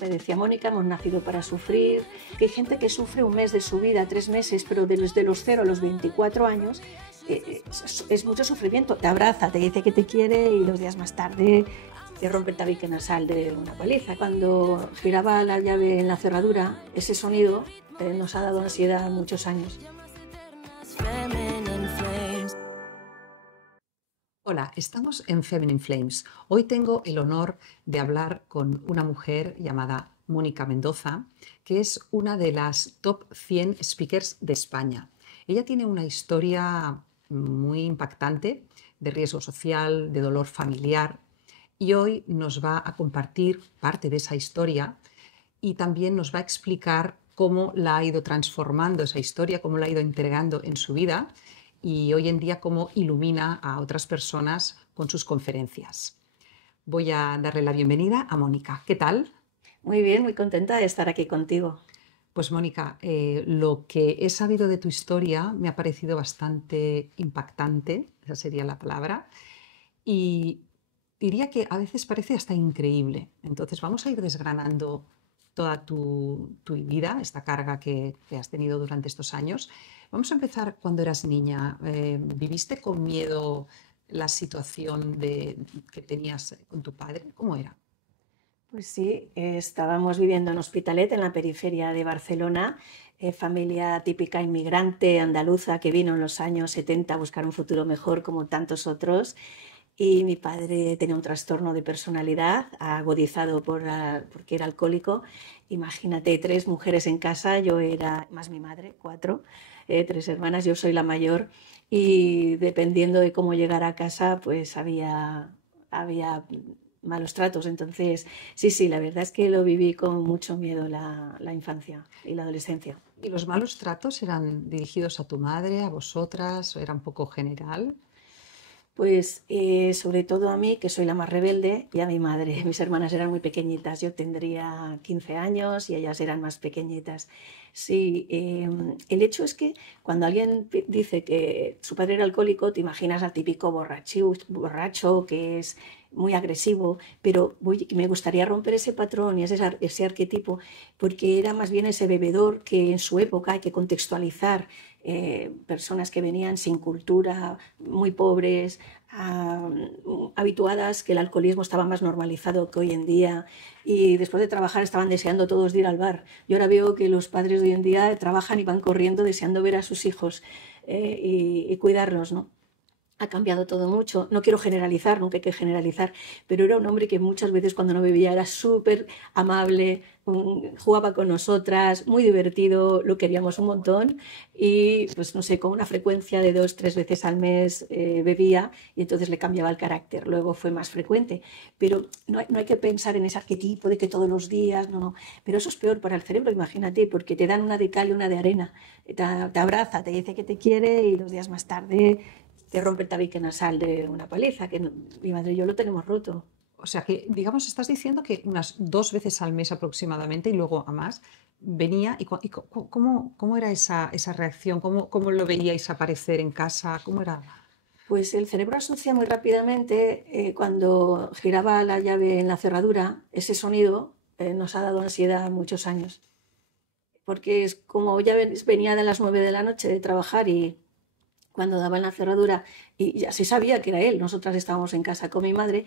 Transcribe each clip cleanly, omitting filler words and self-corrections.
Me decía Mónica, hemos nacido para sufrir, que hay gente que sufre un mes de su vida, 3 meses, pero desde los 0 a los 24 años es mucho sufrimiento. Te abraza, te dice que te quiere y 2 días más tarde te rompe el tabique nasal de una paliza. Cuando giraba la llave en la cerradura, ese sonido nos ha dado ansiedad muchos años. Hola, estamos en Feminine Flames. Hoy tengo el honor de hablar con una mujer llamada Mónica Mendoza, que es una de las top 100 speakers de España. Ella tiene una historia muy impactante de riesgo social, de dolor familiar, y hoy nos va a compartir parte de esa historia y también nos va a explicar cómo la ha ido transformando esa historia, cómo la ha ido entregando en su vida y hoy en día cómo ilumina a otras personas con sus conferencias. Voy a darle la bienvenida a Mónica. ¿Qué tal? Muy bien, muy contenta de estar aquí contigo. Pues Mónica, lo que he sabido de tu historia me ha parecido bastante impactante, esa sería la palabra, y diría que a veces parece hasta increíble. Entonces vamos a ir desgranando toda tu vida, esta carga que has tenido durante estos años. Vamos a empezar cuando eras niña. ¿Viviste con miedo la situación que tenías con tu padre? ¿Cómo era? Pues sí, estábamos viviendo en Hospitalet, en la periferia de Barcelona, familia típica inmigrante andaluza que vino en los años 70 a buscar un futuro mejor como tantos otros. Y mi padre tenía un trastorno de personalidad agudizado porque era alcohólico. Imagínate, 3 mujeres en casa, yo era, más mi madre, 4, 3 hermanas, yo soy la mayor. Y dependiendo de cómo llegara a casa, pues había malos tratos. Entonces, sí, sí, la verdad es que lo viví con mucho miedo la infancia y la adolescencia. ¿Y los malos tratos eran dirigidos a tu madre, a vosotras, o era un poco general? Pues sobre todo a mí, que soy la más rebelde, y a mi madre. Mis hermanas eran muy pequeñitas, yo tendría 15 años y ellas eran más pequeñitas. Sí, el hecho es que cuando alguien dice que su padre era alcohólico, te imaginas al típico borracho que es muy agresivo, pero me gustaría romper ese patrón y ese arquetipo, porque era más bien ese bebedor que en su época hay que contextualizar. Personas que venían sin cultura, muy pobres, ah, habituadas, que el alcoholismo estaba más normalizado que hoy en día y después de trabajar estaban deseando todos de ir al bar. Yo ahora veo que los padres de hoy en día trabajan y van corriendo deseando ver a sus hijos y cuidarlos, ¿no? Ha cambiado todo mucho. No quiero generalizar, nunca hay que generalizar, pero era un hombre que muchas veces cuando no bebía era súper amable, jugaba con nosotras, muy divertido, lo queríamos un montón y pues no sé, con una frecuencia de 2, 3 veces al mes bebía y entonces le cambiaba el carácter. Luego fue más frecuente, pero no hay que pensar en ese arquetipo de que todos los días, no, no. Pero eso es peor para el cerebro, imagínate, porque te dan una de cal y una de arena, te abraza, te dice que te quiere y 2 días más tarde te rompe el tabique nasal de una paliza, que mi madre y yo lo tenemos roto. O sea que, digamos, estás diciendo que unas 2 veces al mes aproximadamente y luego a más venía. ¿Cómo era esa reacción? ¿Cómo lo veíais aparecer en casa? ¿Cómo era? Pues el cerebro asocia muy rápidamente cuando giraba la llave en la cerradura, ese sonido nos ha dado ansiedad muchos años, porque es como ya venía de las 9 de la noche de trabajar y cuando daba en la cerradura y ya se sabía que era él, nosotras estábamos en casa con mi madre,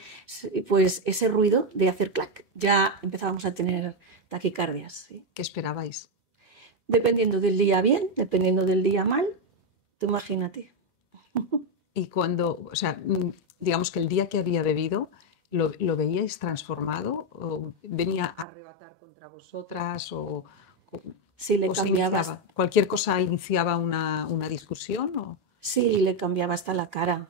pues ese ruido de hacer clac, ya empezábamos a tener taquicardias. ¿Sí? ¿Qué esperabais? Dependiendo del día bien, dependiendo del día mal, tú imagínate. Y cuando, o sea, digamos que el día que había bebido, ¿lo veíais transformado? ¿O venía a arrebatar contra vosotras? ¿O, Si le o se cambiabas, iniciaba? ¿Cualquier cosa iniciaba una discusión? sí, le cambiaba hasta la cara.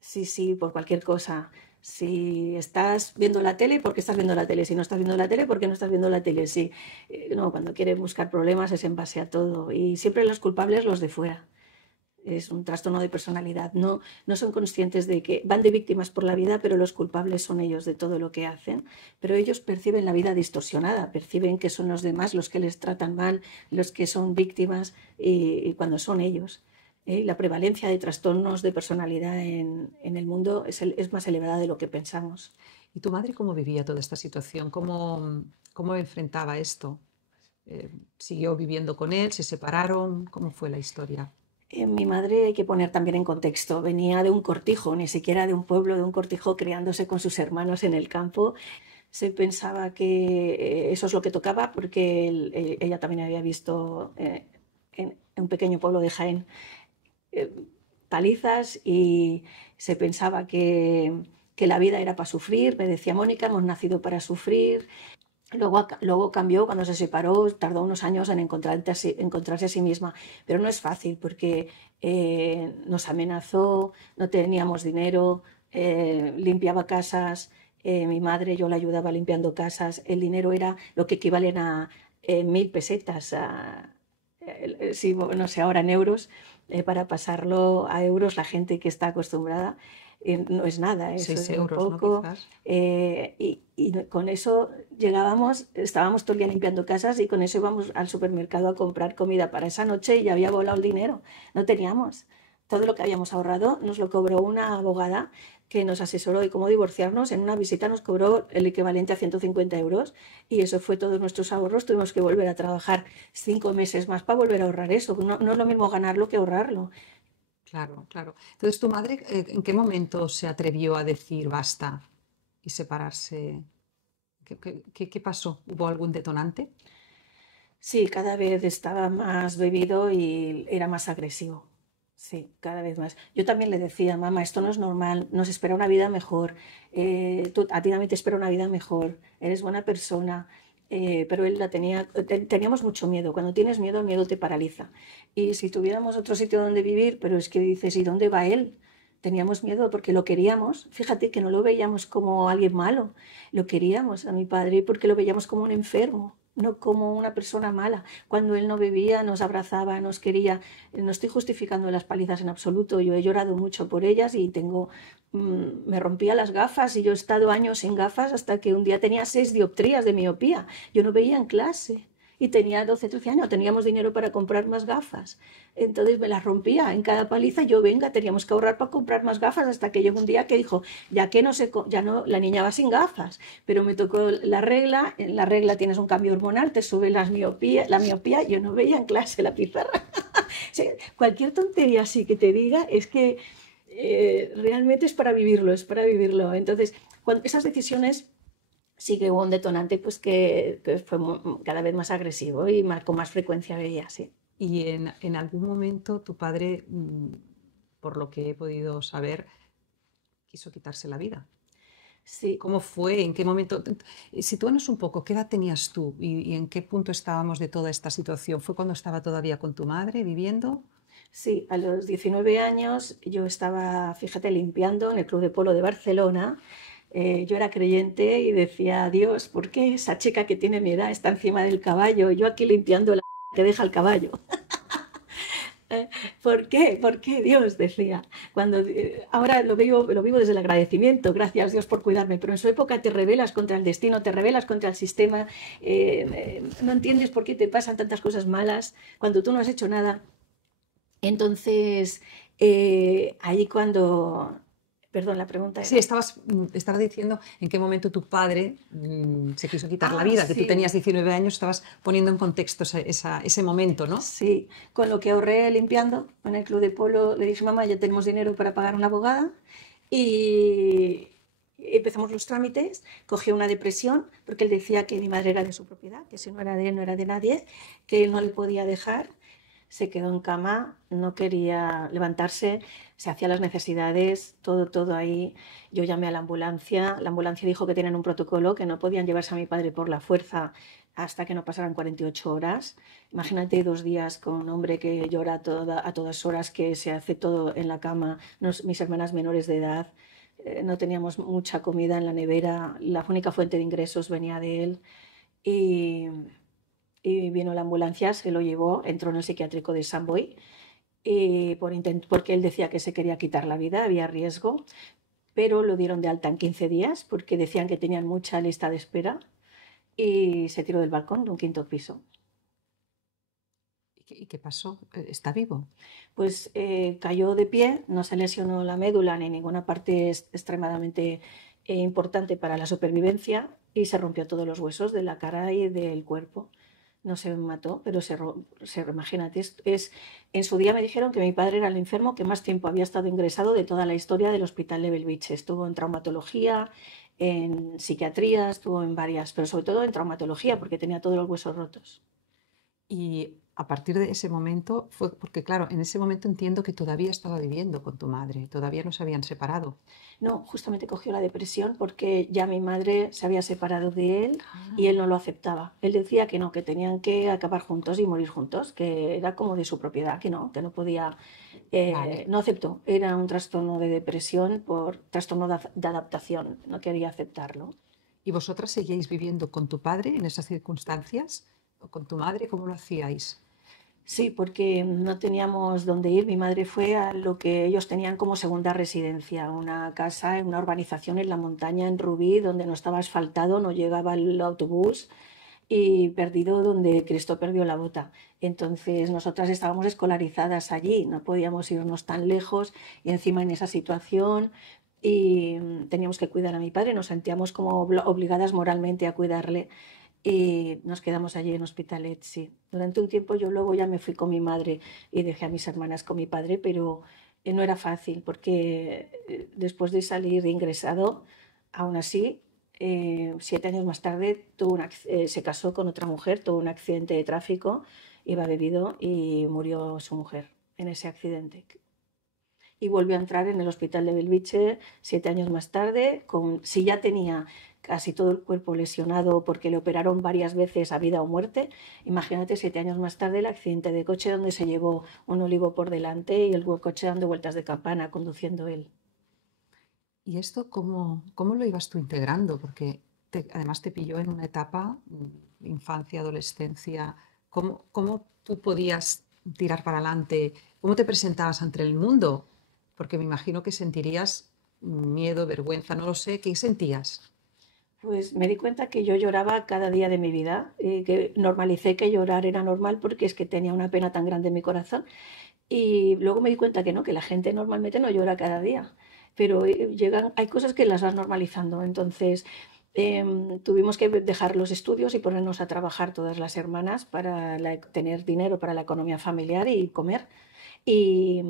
Sí, sí, por cualquier cosa. Si estás viendo la tele, ¿por qué estás viendo la tele? Si no estás viendo la tele, ¿por qué no estás viendo la tele? Sí, no, cuando quiere buscar problemas es en base a todo. Y siempre los culpables los de fuera. Es un trastorno de personalidad. No son conscientes de que van de víctimas por la vida, pero los culpables son ellos de todo lo que hacen. Pero ellos perciben la vida distorsionada, perciben que son los demás los que les tratan mal, los que son víctimas, y cuando son ellos. La prevalencia de trastornos de personalidad en el mundo es más elevada de lo que pensamos. ¿Y tu madre cómo vivía toda esta situación? ¿Cómo enfrentaba esto? ¿Siguió viviendo con él? ¿Se separaron? ¿Cómo fue la historia? Mi madre hay que poner también en contexto, venía de un cortijo, ni siquiera de un pueblo, de un cortijo criándose con sus hermanos en el campo. Se pensaba que eso es lo que tocaba porque ella también había visto en un pequeño pueblo de Jaén eh, palizas y se pensaba que la vida era para sufrir. Me decía Mónica, hemos nacido para sufrir. Luego cambió cuando se separó, tardó unos años en encontrarse a sí misma, pero no es fácil porque nos amenazó, no teníamos dinero, limpiaba casas, mi madre, yo la ayudaba limpiando casas, el dinero era lo que equivalen a 1.000 pesetas, sí, no sé, ahora en euros, para pasarlo a euros la gente que está acostumbrada. No es nada, eso Seis es muy euros, ¿no? poco. Quizás. Y con eso llegábamos, estábamos todo el día limpiando casas y con eso íbamos al supermercado a comprar comida para esa noche y ya había volado el dinero. No teníamos. Todo lo que habíamos ahorrado nos lo cobró una abogada que nos asesoró de cómo divorciarnos. En una visita nos cobró el equivalente a 150 euros y eso fue todos nuestros ahorros. Tuvimos que volver a trabajar 5 meses más para volver a ahorrar eso. No, no es lo mismo ganarlo que ahorrarlo. Claro, claro. Entonces, ¿tu madre en qué momento se atrevió a decir basta y separarse? ¿Qué pasó? ¿Hubo algún detonante? Sí, cada vez estaba más bebido y era más agresivo. Sí, cada vez más. Yo también le decía, mamá, esto no es normal, nos espera una vida mejor, a ti también te espera una vida mejor, eres buena persona, pero él teníamos mucho miedo. Cuando tienes miedo, el miedo te paraliza. Y si tuviéramos otro sitio donde vivir, pero es que dices, ¿y dónde va él? Teníamos miedo porque lo queríamos. Fíjate que no lo veíamos como alguien malo, lo queríamos a mi padre porque lo veíamos como un enfermo, no como una persona mala. Cuando él no bebía, nos abrazaba, nos quería. No estoy justificando las palizas en absoluto. Yo he llorado mucho por ellas y me rompía las gafas y yo he estado años sin gafas hasta que un día tenía 6 dioptrías de miopía. Yo no veía en clase y tenía 12, 13 años, teníamos dinero para comprar más gafas. Entonces me las rompía en cada paliza. Yo, venga, teníamos que ahorrar para comprar más gafas hasta que llegó un día que dijo, ya que no sé, ya no, la niña va sin gafas, pero me tocó la regla. En la regla tienes un cambio hormonal, te sube la miopía. Yo no veía en clase la pizarra. O sea, cualquier tontería así que te diga es que realmente es para vivirlo, es para vivirlo. Entonces, cuando esas decisiones sí que hubo un detonante pues que fue cada vez más agresivo y con más frecuencia veía, sí. Y en algún momento tu padre, por lo que he podido saber, quiso quitarse la vida. Sí, ¿Cómo fue? ¿En qué momento? Sitúanos un poco, ¿qué edad tenías tú y en qué punto estábamos de toda esta situación? ¿Fue cuando estaba todavía con tu madre viviendo? sí, a los 19 años yo estaba, fíjate, limpiando en el Club de Polo de Barcelona. Yo era creyente y decía, Dios, ¿por qué esa chica que tiene mi edad está encima del caballo? Yo aquí limpiando la que deja el caballo. ¿Por qué? ¿Por qué Dios? Decía. Ahora lo vivo desde el agradecimiento, gracias Dios por cuidarme, pero en su época te rebelas contra el destino, te rebelas contra el sistema, no entiendes por qué te pasan tantas cosas malas cuando tú no has hecho nada. Entonces, ahí cuando... Perdón, la pregunta Sí, era... estaba diciendo en qué momento tu padre se quiso quitar la Ah, vida, que tú sí, tenías 19 años, estabas poniendo en contexto ese momento, ¿no? sí. Con lo que ahorré limpiando en el club de polo, le dije, mamá, ya tenemos dinero para pagar una abogada. Y empezamos los trámites. Cogió una depresión porque él decía que mi madre era de su propiedad, que si no era de él, no era de nadie, que él no le podía dejar. Se quedó en cama, no quería levantarse, se hacía las necesidades, todo, todo ahí. Yo llamé a la ambulancia dijo que tenían un protocolo, que no podían llevarse a mi padre por la fuerza hasta que no pasaran 48 horas. Imagínate 2 días con un hombre que llora a todas horas, que se hace todo en la cama, mis hermanas menores de edad. No teníamos mucha comida en la nevera, la única fuente de ingresos venía de él. Y, y vino la ambulancia, se lo llevó, entró en el psiquiátrico de San Boi y porque él decía que se quería quitar la vida, había riesgo, pero lo dieron de alta en 15 días porque decían que tenían mucha lista de espera y se tiró del balcón de un quinto piso. ¿Y qué pasó? ¿Está vivo? Pues cayó de pie, no se lesionó la médula ni ninguna parte extremadamente importante para la supervivencia y se rompió todos los huesos de la cara y del cuerpo. No se mató, pero imagínate, en su día me dijeron que mi padre era el enfermo que más tiempo había estado ingresado de toda la historia del hospital de Belviche. Estuvo en traumatología, en psiquiatría, estuvo en varias, pero sobre todo en traumatología porque tenía todos los huesos rotos. Y a partir de ese momento fue, porque claro, en ese momento entiendo que todavía estaba viviendo con tu madre, todavía no se habían separado. No, justamente cogió la depresión porque ya mi madre se había separado de él y él Ah, no lo aceptaba. Él decía que no, que tenían que acabar juntos y morir juntos, que era como de su propiedad, que no podía, vale. no aceptó. Era un trastorno de depresión por trastorno de adaptación, no quería aceptarlo. ¿Y vosotras seguíais viviendo con tu padre en esas circunstancias? ¿O con tu madre? ¿Cómo lo hacíais? Sí, porque no teníamos dónde ir. Mi madre fue a lo que ellos tenían como segunda residencia, una casa en una urbanización en la montaña en Rubí, donde no estaba asfaltado, no llegaba el autobús y perdido donde Cristo perdió la bota. Entonces nosotras estábamos escolarizadas allí, no podíamos irnos tan lejos y encima en esa situación y teníamos que cuidar a mi padre, nos sentíamos como obligadas moralmente a cuidarle y nos quedamos allí en Hospitalet, sí. Durante un tiempo yo luego ya me fui con mi madre y dejé a mis hermanas con mi padre, pero no era fácil porque después de salir de ingresado, aún así 7 años más tarde se casó con otra mujer, tuvo un accidente de tráfico, iba bebido y murió su mujer en ese accidente. Y volvió a entrar en el hospital de Belviche 7 años más tarde, si ya tenía casi todo el cuerpo lesionado porque le operaron varias veces a vida o muerte. Imagínate 7 años más tarde el accidente de coche donde se llevó un olivo por delante y el coche dando vueltas de campana conduciendo él. ¿Y esto cómo lo ibas tú integrando? Porque además te pilló en una etapa, infancia, adolescencia. ¿Cómo tú podías tirar para adelante? ¿Cómo te presentabas ante el mundo? Porque me imagino que sentirías miedo, vergüenza, no lo sé. ¿Qué sentías? Pues me di cuenta que yo lloraba cada día de mi vida, que normalicé que llorar era normal porque es que tenía una pena tan grande en mi corazón. Y luego me di cuenta que no, que la gente normalmente no llora cada día, pero hay cosas que las vas normalizando. Entonces tuvimos que dejar los estudios y ponernos a trabajar todas las hermanas para tener dinero para la economía familiar y comer. Y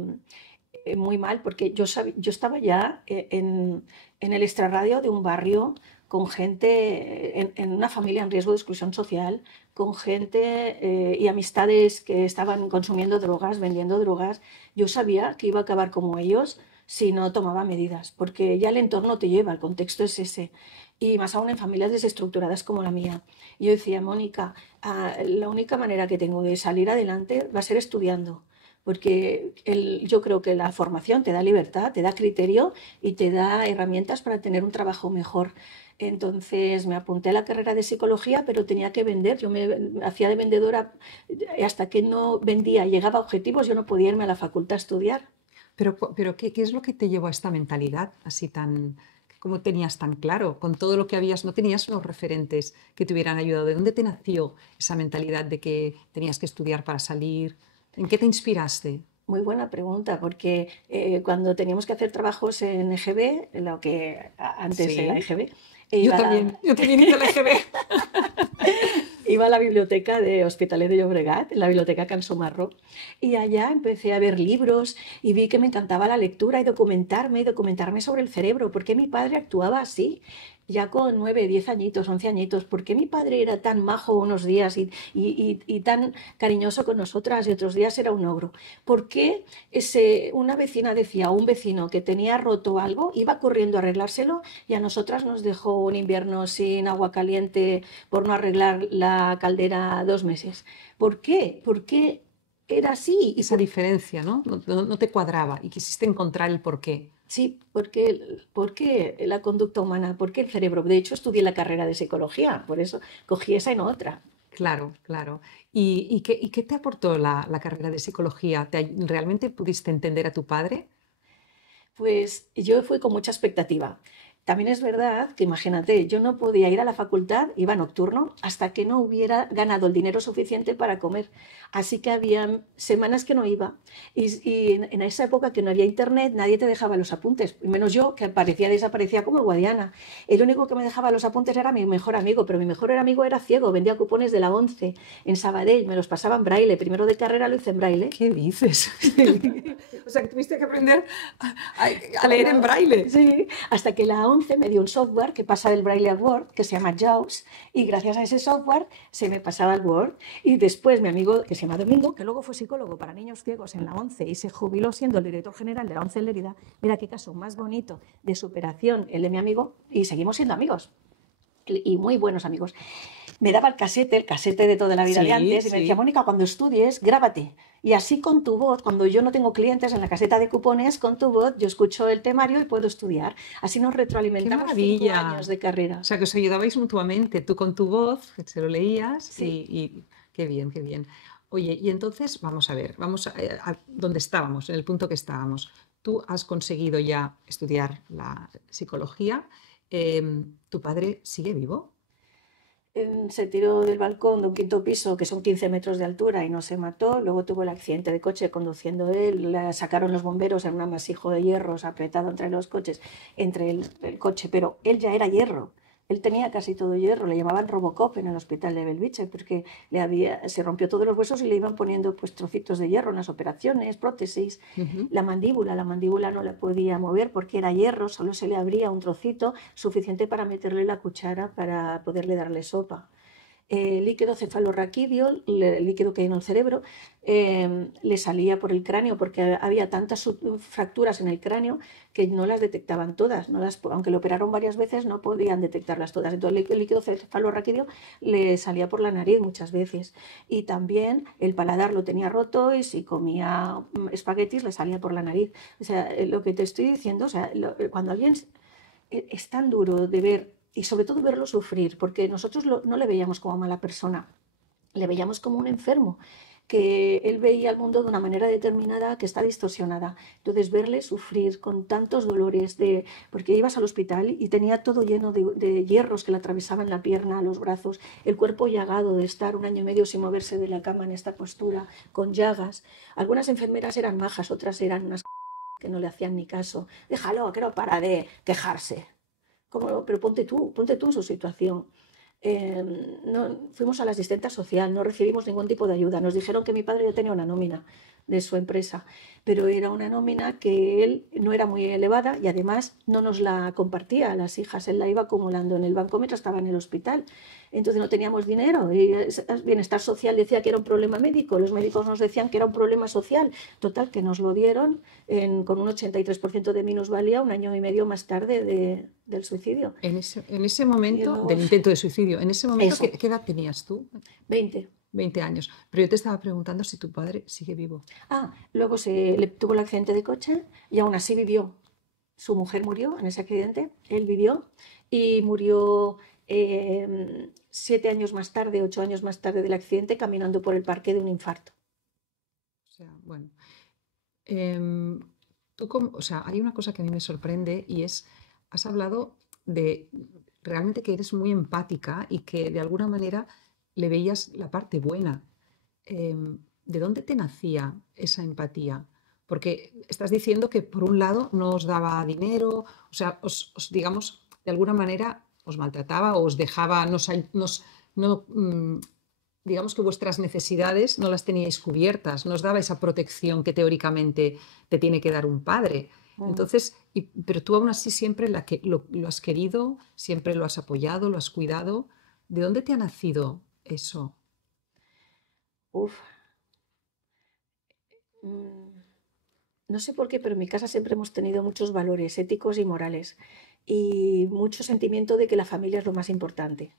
muy mal porque yo estaba ya en el extrarradio de un barrio con gente, en una familia en riesgo de exclusión social, con gente y amistades que estaban consumiendo drogas, vendiendo drogas. Yo sabía que iba a acabar como ellos si no tomaba medidas, porque ya el entorno te lleva, el contexto es ese. Y más aún en familias desestructuradas como la mía. Y yo decía, Mónica, la única manera que tengo de salir adelante va a ser estudiando porque yo creo que la formación te da libertad, te da criterio y te da herramientas para tener un trabajo mejor. Entonces me apunté a la carrera de psicología, pero tenía que vender. Yo me hacía de vendedora hasta que no vendía, llegaba a objetivos, yo no podía irme a la facultad a estudiar. Pero ¿qué es lo que te llevó a esta mentalidad así tan, cómo tenías tan claro, con todo lo que habías, no tenías unos referentes que te hubieran ayudado? ¿De dónde te nació esa mentalidad de que tenías que estudiar para salir? ¿En qué te inspiraste? Muy buena pregunta, porque cuando teníamos que hacer trabajos en EGB, lo que antes era Sí, EGB, yo también hice el EGB. iba a la biblioteca de Hospitalet de Llobregat, en la biblioteca Can Sumarro, y allá empecé a ver libros y vi que me encantaba la lectura y documentarme sobre el cerebro, por qué mi padre actuaba así, ya con 9, 10 añitos, 11 añitos, por qué mi padre era tan majo unos días y tan cariñoso con nosotras y otros días era un ogro, por qué una vecina decía, o un vecino que tenía roto algo, iba corriendo a arreglárselo y a nosotras nos dejó un invierno sin agua caliente por no arreglar la caldera 2 meses. ¿Por qué? ¿Por qué era así? Esa diferencia, ¿no? No te cuadraba y quisiste encontrar el porqué. Sí, ¿por qué la conducta humana? ¿Por qué el cerebro? De hecho, estudié la carrera de psicología, por eso cogí esa y no otra. Claro, claro. ¿Y qué te aportó la carrera de psicología? ¿Realmente pudiste entender a tu padre? Pues yo fui con mucha expectativa. También es verdad que, imagínate, yo no podía ir a la facultad, iba nocturno, hasta que no hubiera ganado el dinero suficiente para comer. Así que había semanas que no iba. Y en esa época que no había internet, nadie te dejaba los apuntes, y menos yo, que aparecía y desaparecía como el Guadiana. El único que me dejaba los apuntes era mi mejor amigo, pero mi mejor amigo era ciego, vendía cupones de la 11 en Sabadell, me los pasaba en braille. Primero de carrera lo hice en braille. ¿Qué dices? O sea, que tuviste que aprender a leer en braille. Sí, hasta que la 11 me dio un software que pasa del Braille al Word, que se llama JAWS, y gracias a ese software se me pasaba al Word. Y después mi amigo, que se llama Domingo, que luego fue psicólogo para niños ciegos en la 11 y se jubiló siendo el director general de la 11 en Lérida, mira qué caso más bonito de superación el de mi amigo, y seguimos siendo amigos, y muy buenos amigos. Me daba el casete de toda la vida de antes, y me decía, Mónica, cuando estudies, grábate. Y así con tu voz, cuando yo no tengo clientes en la caseta de cupones, con tu voz yo escucho el temario y puedo estudiar. Así nos retroalimentamos 5 años de carrera. O sea, que os ayudabais mutuamente, tú con tu voz, que se lo leías, Sí. y qué bien, qué bien. Oye, y entonces, vamos a ver, vamos a dónde estábamos, en el punto que estábamos. Tú has conseguido ya estudiar la psicología. ¿Tu padre sigue vivo? Se tiró del balcón de un quinto piso, que son 15 metros de altura, y no se mató. Luego tuvo el accidente de coche conduciendo él. La sacaron los bomberos en un amasijo de hierros apretado entre los coches, entre el coche, pero él ya era hierro. Él tenía casi todo hierro. Le llamaban Robocop en el hospital de Belviche porque se rompió todos los huesos y le iban poniendo pues trocitos de hierro en las operaciones, prótesis. La mandíbula no la podía mover porque era hierro, solo se le abría un trocito suficiente para meterle la cuchara para poderle darle sopa. Líquido cefalorraquídeo, el líquido que hay en el cerebro, le salía por el cráneo porque había tantas fracturas en el cráneo que no las detectaban todas, aunque lo operaron varias veces no podían detectarlas todas. Entonces el líquido cefalorraquídeo le salía por la nariz muchas veces, y también el paladar lo tenía roto, y si comía espaguetis le salía por la nariz. O sea, lo que te estoy diciendo, o sea, cuando alguien es tan duro de ver, y sobre todo verlo sufrir, porque nosotros no le veíamos como mala persona, le veíamos como un enfermo, que él veía el mundo de una manera determinada que está distorsionada. Entonces verle sufrir con tantos dolores, porque ibas al hospital y tenía todo lleno de hierros que le atravesaban la pierna, los brazos, el cuerpo llagado de estar 1 año y medio sin moverse de la cama en esta postura, con llagas. Algunas enfermeras eran majas, otras eran unas que no le hacían ni caso. Déjalo, que no para de quejarse. Pero ponte tú en su situación. Fuimos a la asistenta social, no recibimos ningún tipo de ayuda. Nos dijeron que mi padre ya tenía una nómina de su empresa, pero era una nómina que él no era muy elevada, y además no nos la compartía a las hijas, él la iba acumulando en el banco mientras estaba en el hospital. Entonces no teníamos dinero, y Bienestar Social decía que era un problema médico, los médicos nos decían que era un problema social. Total, que nos lo dieron con un 83% de minusvalía 1 año y medio más tarde del suicidio. En ese momento, del intento de suicidio, en ese momento, ¿qué edad tenías tú? 20. 20 años. Pero yo te estaba preguntando si tu padre sigue vivo. Luego le tuvo el accidente de coche y aún así vivió. Su mujer murió en ese accidente, él vivió, y murió 7 años más tarde, 8 años más tarde del accidente, caminando por el parque de un infarto. O sea, bueno. Hay una cosa que a mí me sorprende, y has hablado de realmente que eres muy empática y que de alguna manera le veías la parte buena. ¿De dónde te nacía esa empatía? Porque estás diciendo que por un lado no os daba dinero, o sea, digamos, de alguna manera os maltrataba o os dejaba, digamos que vuestras necesidades no las teníais cubiertas, no os daba esa protección que teóricamente te tiene que dar un padre. Entonces, pero tú aún así siempre lo has querido, siempre lo has apoyado, lo has cuidado. ¿De dónde te ha nacido eso? No sé por qué, pero en mi casa siempre hemos tenido muchos valores éticos y morales, y mucho sentimiento de que la familia es lo más importante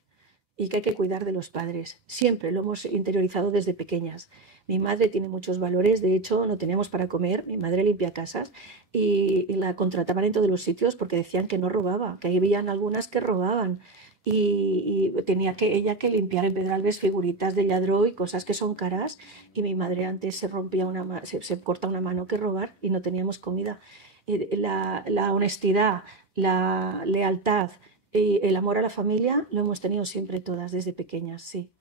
y que hay que cuidar de los padres. Siempre lo hemos interiorizado desde pequeñas. Mi madre tiene muchos valores, de hecho no teníamos para comer, mi madre limpia casas, y la contrataban en todos los sitios porque decían que no robaba, que habían algunas que robaban, y tenía ella que limpiar en Pedralbes figuritas de lladró y cosas que son caras, y mi madre antes se corta una mano que robar y no teníamos comida. La honestidad la lealtad y el amor a la familia lo hemos tenido siempre todas desde pequeñas, sí.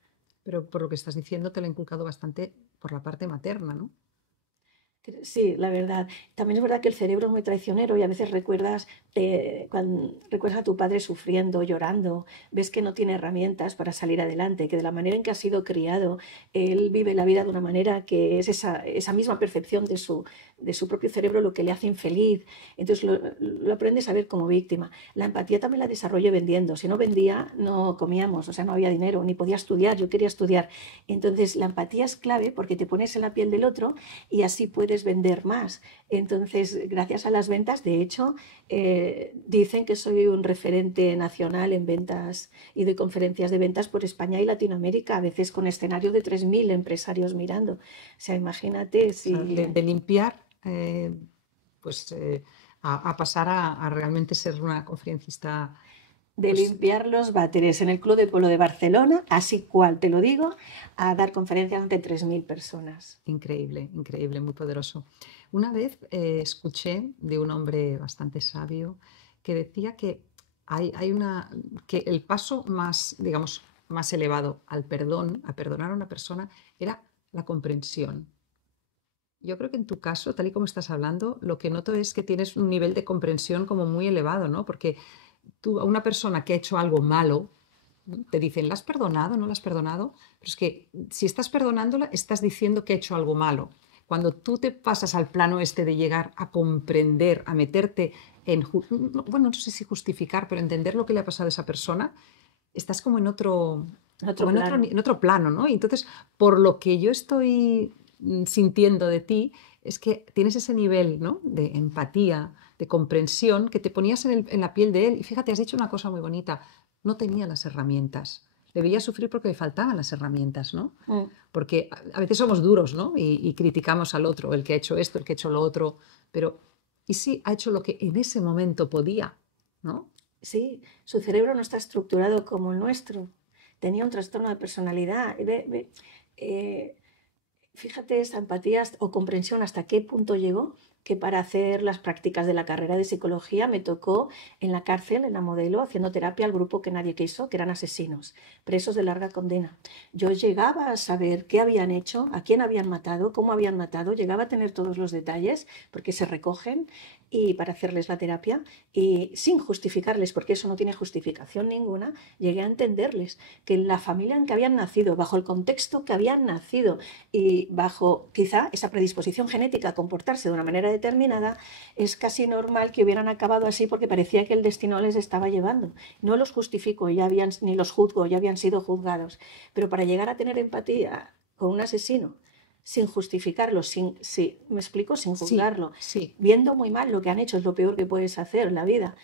Pero por lo que estás diciendo, te lo he inculcado bastante por la parte materna, ¿no? Sí, la verdad. También es verdad que el cerebro es muy traicionero y a veces recuerdas, cuando recuerdas a tu padre sufriendo, llorando, ves que no tiene herramientas para salir adelante, que de la manera en que ha sido criado, él vive la vida de una manera que es esa misma percepción de su propio cerebro lo que le hace infeliz. Entonces lo aprendes a ver como víctima. La empatía también la desarrollé vendiendo. Si no vendía, no comíamos, o sea, no había dinero, ni podía estudiar, yo quería estudiar. Entonces la empatía es clave porque te pones en la piel del otro y así puedes vender más. Entonces, gracias a las ventas, de hecho, dicen que soy un referente nacional en ventas y doy conferencias de ventas por España y Latinoamérica, a veces con escenario de 3.000 empresarios mirando. O sea, imagínate O sea, si... de limpiar pues, a pasar a realmente ser una conferencista. de Pues limpiar los váteres en el Club de Polo de Barcelona, así cual te lo digo, a dar conferencias ante 3.000 personas. increíble, increíble, muy poderoso. Una vez escuché de un hombre bastante sabio que decía que que el paso más, digamos, más elevado al perdón, a perdonar a una persona, era la comprensión. Yo creo que en tu caso, tal y como estás hablando, lo que noto es que tienes un nivel de comprensión como muy elevado, ¿no? Porque tú, a una persona que ha hecho algo malo, ¿no? Te dicen, ¿la has perdonado? ¿No la has perdonado? Pero es que si estás perdonándola, estás diciendo que ha hecho algo malo. Cuando tú te pasas al plano este de llegar a comprender, a meterte en, bueno, no sé si justificar, pero entender lo que le ha pasado a esa persona, estás como en otro, Otro plano. en otro plano, ¿no? Y entonces, por lo que yo estoy sintiendo de ti, es que tienes ese nivel, ¿no?, de empatía, de comprensión, que te ponías en la piel de él. Y fíjate, has dicho una cosa muy bonita, no tenía las herramientas. Debía sufrir porque le faltaban las herramientas, ¿no? Mm. Porque a veces somos duros, ¿no? Y criticamos al otro, el que ha hecho esto, el que ha hecho lo otro, pero ¿y si ha hecho lo que en ese momento podía, ¿no? Sí, su cerebro no está estructurado como el nuestro. Tenía un trastorno de personalidad. Eh, Fíjate esa empatía o comprensión hasta qué punto llegó, que para hacer las prácticas de la carrera de psicología me tocó en la cárcel, en la Modelo, haciendo terapia al grupo que nadie quiso, que eran asesinos, presos de larga condena. Yo llegaba a saber qué habían hecho, a quién habían matado, cómo habían matado, llegaba a tener todos los detalles, porque se recogen y para hacerles la terapia, y sin justificarles, porque eso no tiene justificación ninguna, llegué a entenderles, que en la familia en que habían nacido, bajo el contexto que habían nacido, y bajo quizá esa predisposición genética a comportarse de una manera determinada, es casi normal que hubieran acabado así porque parecía que el destino les estaba llevando. No los justifico, ni los juzgo, ya habían sido juzgados, pero para llegar a tener empatía con un asesino, sin justificarlo, sí, me explico, sin Sí, juzgarlo, sí. viendo muy mal lo que han hecho, es lo peor que puedes hacer en la vida.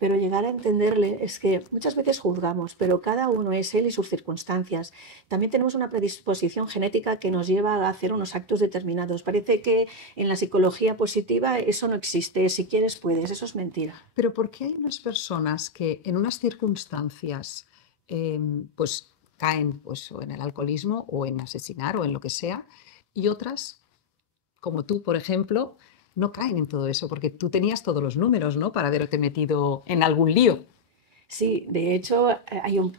Pero llegar a entenderle es que muchas veces juzgamos, pero cada uno es él y sus circunstancias. También tenemos una predisposición genética que nos lleva a hacer unos actos determinados. Parece que en la psicología positiva eso no existe. Si quieres, puedes. Eso es mentira. Pero ¿por qué hay unas personas que en unas circunstancias pues caen pues, o en el alcoholismo o en asesinar o en lo que sea y otras, como tú, por ejemplo, no caen en todo eso? Porque tú tenías todos los números, ¿no?, para haberte metido en algún lío. Sí, de hecho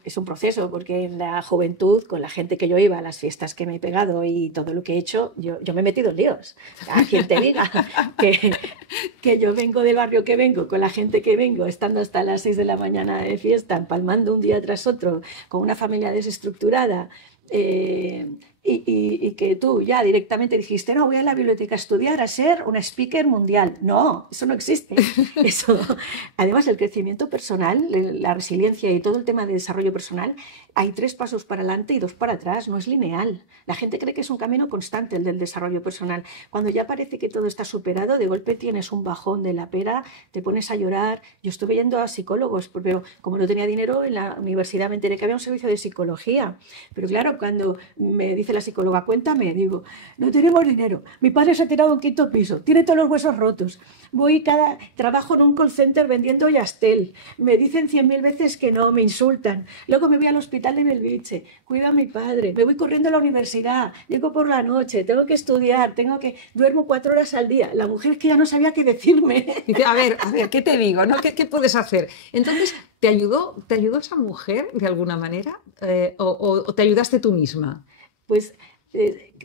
es un proceso, porque en la juventud, con la gente que yo iba, a las fiestas que me he pegado y todo lo que he hecho, yo me he metido en líos. A quien te diga que, que yo vengo del barrio que vengo, con la gente que vengo, estando hasta las 6 de la mañana de fiesta, empalmando un día tras otro, con una familia desestructurada, eh, y que tú ya directamente dijiste, no, voy a la biblioteca a estudiar, a ser una speaker mundial. No, eso no existe. Eso, además, el crecimiento personal, la resiliencia y todo el tema de desarrollo personal, hay 3 pasos para adelante y 2 para atrás, no es lineal. La gente cree que es un camino constante el del desarrollo personal. Cuando ya parece que todo está superado, de golpe tienes un bajón de la pera, te pones a llorar. Yo estuve yendo a psicólogos, pero como no tenía dinero, en la universidad me enteré que había un servicio de psicología. Pero claro, cuando me dice la psicóloga, cuéntame. Digo, no tenemos dinero. Mi padre se ha tirado un quinto piso, tiene todos los huesos rotos. Trabajo en un call center vendiendo Yastel. Me dicen 100.000 veces que no, me insultan. Luego me voy al hospital de Belviche, cuido a mi padre, me voy corriendo a la universidad, llego por la noche, tengo que estudiar, duermo 4 horas al día. La mujer es que ya no sabía qué decirme. Dice, a ver, ¿qué te digo? ¿No? ¿Qué puedes hacer? Entonces, ¿te ayudó esa mujer de alguna manera? ¿O te ayudaste tú misma? Pues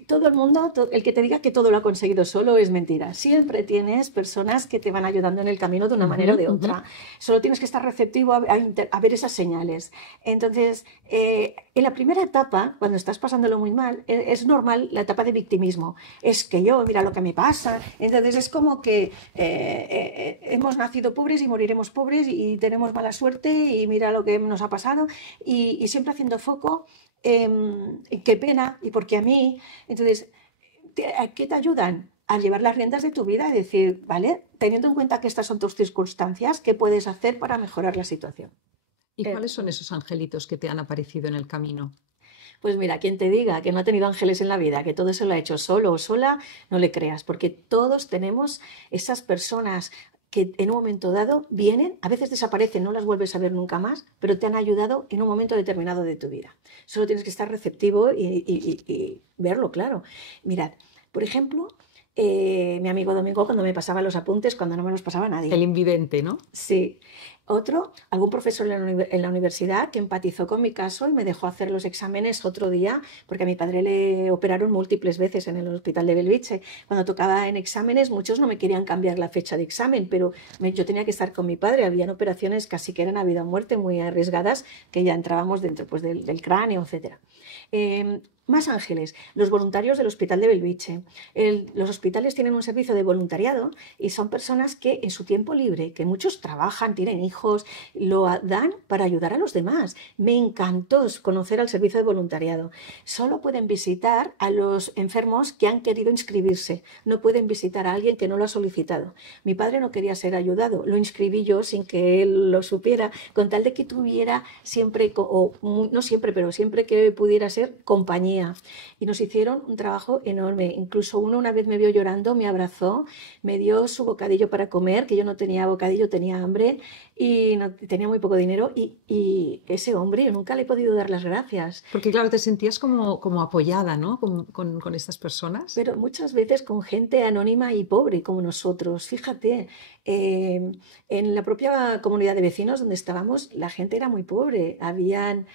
todo el mundo, el que te diga que todo lo ha conseguido solo es mentira. Siempre tienes personas que te van ayudando en el camino de una manera o de otra. Solo tienes que estar receptivo a ver esas señales. Entonces, en la primera etapa, cuando estás pasándolo muy mal, es normal la etapa de victimismo. Es que yo, mira lo que me pasa. Entonces, es como que hemos nacido pobres y moriremos pobres y tenemos mala suerte y mira lo que nos ha pasado. Y siempre haciendo foco qué pena y por qué a mí. Entonces, ¿a qué te ayudan? A llevar las riendas de tu vida y decir, vale, teniendo en cuenta que estas son tus circunstancias, ¿qué puedes hacer para mejorar la situación? ¿Y cuáles son esos angelitos que te han aparecido en el camino? Pues mira, quien te diga que no ha tenido ángeles en la vida, que todo se lo ha hecho solo o sola, no le creas, porque todos tenemos esas personas que en un momento dado vienen, a veces desaparecen, no las vuelves a ver nunca más, pero te han ayudado en un momento determinado de tu vida. Solo tienes que estar receptivo y verlo, claro. Mirad, por ejemplo, mi amigo Domingo cuando me pasaba los apuntes, cuando no me los pasaba nadie. El invidente, ¿no? Sí. Algún profesor en la universidad que empatizó con mi caso y me dejó hacer los exámenes otro día, porque a mi padre le operaron múltiples veces en el hospital de Belviche. Cuando tocaba en exámenes, muchos no me querían cambiar la fecha de examen, pero yo tenía que estar con mi padre. Habían operaciones casi que eran a vida o muerte, muy arriesgadas, que ya entrábamos dentro pues, del cráneo, etc. Más ángeles, los voluntarios del Hospital de Belviche. Los hospitales tienen un servicio de voluntariado y son personas que en su tiempo libre, que muchos trabajan, tienen hijos, lo dan para ayudar a los demás. Me encantó conocer al servicio de voluntariado. Solo pueden visitar a los enfermos que han querido inscribirse. No pueden visitar a alguien que no lo ha solicitado. Mi padre no quería ser ayudado. Lo inscribí yo sin que él lo supiera, con tal de que tuviera siempre, o no siempre, pero siempre que pudiera ser compañía. Y nos hicieron un trabajo enorme. Incluso uno una vez me vio llorando, me abrazó, me dio su bocadillo para comer, que yo no tenía bocadillo, tenía hambre y tenía muy poco dinero. Y ese hombre, yo nunca le he podido dar las gracias. Porque claro, te sentías como apoyada, ¿no? Con estas personas. Pero muchas veces con gente anónima y pobre como nosotros. Fíjate, en la propia comunidad de vecinos donde estábamos, la gente era muy pobre. Habían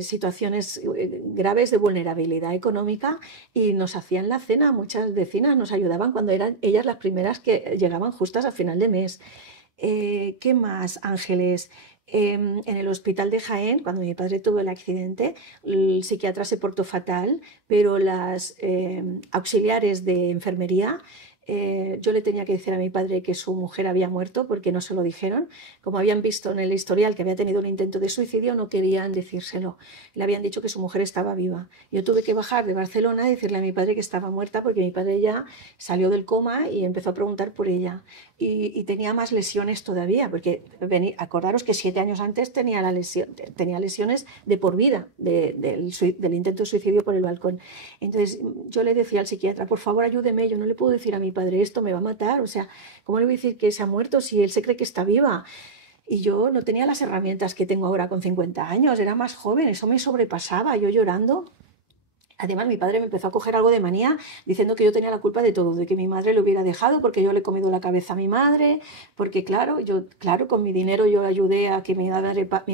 situaciones graves de vulnerabilidad económica y nos hacían la cena. Muchas vecinas nos ayudaban cuando eran ellas las primeras que llegaban justas a final de mes. ¿Qué más, Ángeles? En el hospital de Jaén, cuando mi padre tuvo el accidente, el psiquiatra se portó fatal, pero las auxiliares de enfermería, yo le tenía que decir a mi padre que su mujer había muerto porque no se lo dijeron. Como habían visto en el historial que había tenido un intento de suicidio, no querían decírselo. Le habían dicho que su mujer estaba viva. Yo tuve que bajar de Barcelona y decirle a mi padre que estaba muerta porque mi padre ya salió del coma y empezó a preguntar por ella. Y tenía más lesiones todavía, porque acordaros que 7 años antes tenía lesiones de por vida del intento de suicidio por el balcón. Entonces yo le decía al psiquiatra, por favor ayúdeme, yo no le puedo decir a mi padre esto, me va a matar, o sea, ¿cómo le voy a decir que se ha muerto si él se cree que está viva? Y yo no tenía las herramientas que tengo ahora con 50 años, era más joven, eso me sobrepasaba, yo llorando. Además, mi padre me empezó a coger algo de manía diciendo que yo tenía la culpa de todo, de que mi madre lo hubiera dejado porque yo le he comido la cabeza a mi madre, porque claro, con mi dinero yo ayudé a que mi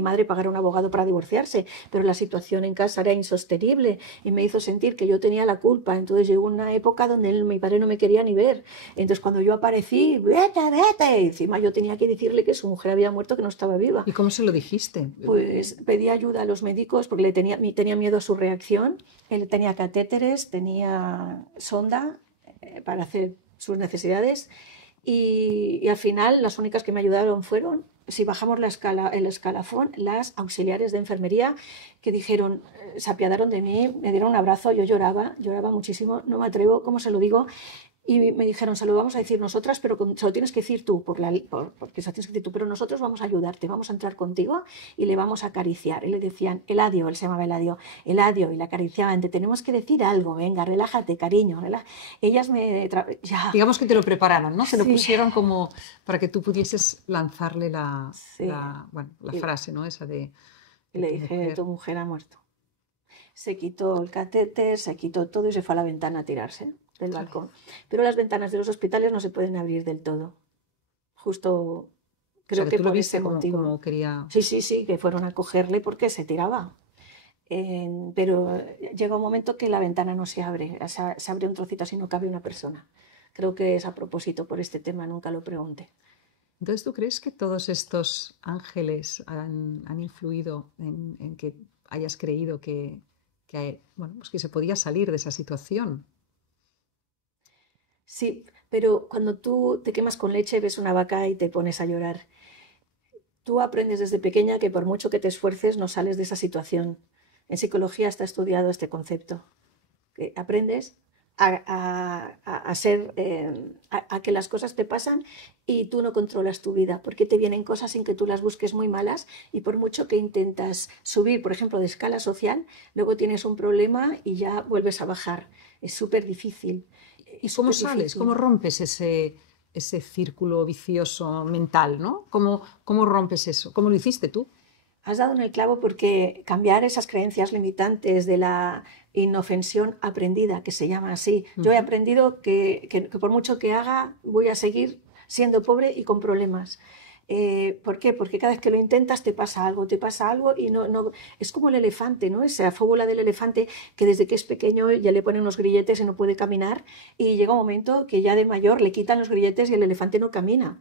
madre pagara un abogado para divorciarse, pero la situación en casa era insostenible y me hizo sentir que yo tenía la culpa. Entonces llegó una época donde mi padre no me quería ni ver. Entonces cuando yo aparecí, vete, vete, encima yo tenía que decirle que su mujer había muerto, que no estaba viva. ¿Y cómo se lo dijiste? Pues pedí ayuda a los médicos porque tenía miedo a su reacción. Él tenía catéteres, tenía sonda para hacer sus necesidades y al final las únicas que me ayudaron fueron, si bajamos el escalafón, las auxiliares de enfermería que dijeron, se apiadaron de mí, me dieron un abrazo, yo lloraba muchísimo, no me atrevo, ¿cómo se lo digo? Y me dijeron, se lo vamos a decir nosotras, pero se lo tienes que decir tú, porque se lo tienes que decir tú, pero nosotros vamos a ayudarte, vamos a entrar contigo y le vamos a acariciar. Y le decían, Eladio, él se llamaba Eladio, y le acariciaban, te tenemos que decir algo, venga, relájate, cariño. Ellas ya. Digamos que te lo prepararon, ¿no? Se lo Sí. pusieron como para que tú pudieses lanzarle Sí. la frase, ¿no? Esa de Y le dije, tu mujer ha muerto. Se quitó el catéter, se quitó todo y se fue a la ventana a tirarse del balcón. Pero las ventanas de los hospitales no se pueden abrir del todo. Justo creo que por ese motivo. Como quería... Sí, que fueron a cogerle porque se tiraba. Pero llega un momento que la ventana no se abre, se abre un trocito así, no cabe una persona. Creo que es a propósito por este tema, nunca lo pregunté. Entonces, ¿tú crees que todos estos ángeles han influido en que hayas creído que se podía salir de esa situación? Sí, pero cuando tú te quemas con leche, ves una vaca y te pones a llorar. Tú aprendes desde pequeña que por mucho que te esfuerces no sales de esa situación. En psicología está estudiado este concepto. Que aprendes a que las cosas te pasan y tú no controlas tu vida, porque te vienen cosas sin que tú las busques muy malas y por mucho que intentas subir, por ejemplo, de escala social, luego tienes un problema y ya vuelves a bajar. Es súper difícil. ¿Y cómo sales? ¿Cómo rompes ese círculo vicioso mental, ¿no? ¿Cómo rompes eso? ¿Cómo lo hiciste tú? Has dado en el clavo porque cambiar esas creencias limitantes de la inofensión aprendida, que se llama así. Yo he aprendido que por mucho que haga, voy a seguir siendo pobre y con problemas. ¿Por qué? Porque cada vez que lo intentas te pasa algo y no es como el elefante, ¿no? Esa fábula del elefante que desde que es pequeño ya le ponen unos grilletes y no puede caminar y llega un momento que ya de mayor le quitan los grilletes y el elefante no camina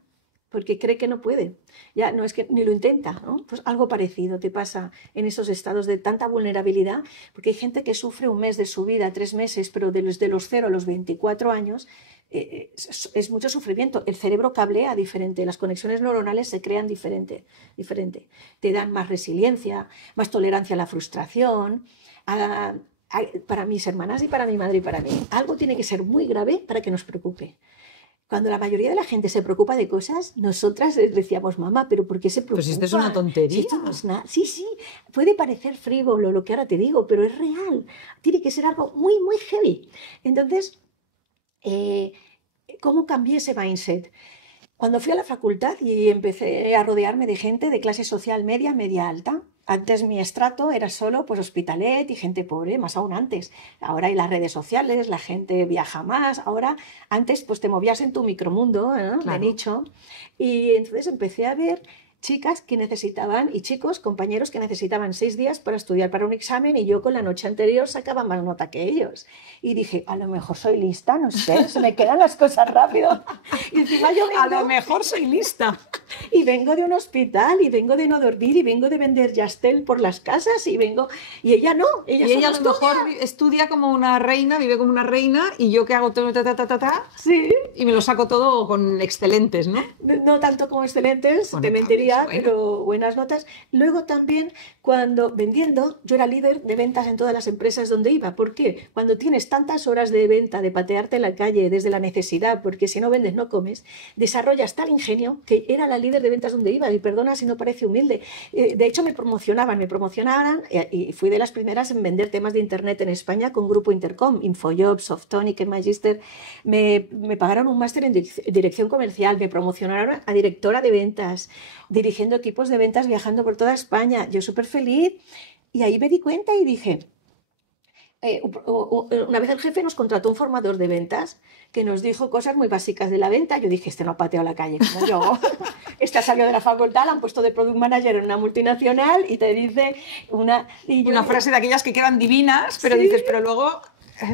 porque cree que no puede. Ya no es que ni lo intenta, ¿no? Pues algo parecido te pasa en esos estados de tanta vulnerabilidad, porque hay gente que sufre un mes de su vida, 3 meses, pero desde los 0 a los 24 años es mucho sufrimiento. El cerebro cablea diferente, las conexiones neuronales se crean diferente. Te dan más resiliencia, más tolerancia a la frustración. Para mis hermanas y para mi madre y para mí, algo tiene que ser muy grave para que nos preocupe. Cuando la mayoría de la gente se preocupa de cosas, nosotras decíamos, mamá, ¿pero por qué se preocupa? Pues esto es una tontería. Si esto no es nada. Sí, puede parecer frívolo lo que ahora te digo, pero es real. Tiene que ser algo muy, muy heavy. Entonces, ¿cómo cambié ese mindset? Cuando fui a la facultad y empecé a rodearme de gente de clase social media, media alta. Antes mi estrato era solo pues Hospitalet y gente pobre, más aún antes. Ahora hay las redes sociales, la gente viaja más. Ahora, antes pues te movías en tu micromundo, ¿no? Claro. De nicho. Y entonces empecé a ver chicas que necesitaban, y chicos, compañeros que necesitaban 6 días para estudiar para un examen y yo con la noche anterior sacaba más nota que ellos. Y dije, a lo mejor soy lista, no sé, se me quedan las cosas rápido. Y encima yo vengo, a lo mejor soy lista. Y vengo de un hospital, y vengo de no dormir, y vengo de vender Yastel por las casas, y vengo... Y ella no, ella a lo mejor estudia como una reina, vive como una reina, y yo que hago todo sí. Y me lo saco todo con excelentes, ¿no? No tanto como excelentes, bueno, te mentiría, pero buenas notas. Luego también, cuando vendiendo, yo era líder de ventas en todas las empresas donde iba. ¿Por qué? Cuando tienes tantas horas de venta, de patearte en la calle desde la necesidad, porque si no vendes no comes, desarrollas tal ingenio que era la líder de ventas donde iba. Y perdona si no parece humilde. De hecho, me promocionaban y fui de las primeras en vender temas de internet en España con Grupo Intercom, Infojobs, Softonic, Magister. Me pagaron un máster en dirección comercial, me promocionaron a directora de ventas, dirigiendo equipos de ventas, viajando por toda España. Yo súper feliz. Y ahí me di cuenta y dije, una vez el jefe nos contrató un formador de ventas que nos dijo cosas muy básicas de la venta. Yo dije, este no pateó la calle como yo. Este salió de la facultad, la han puesto de product manager en una multinacional y te dice una frase de aquellas que quedan divinas, pero ¿sí? Dices, pero luego...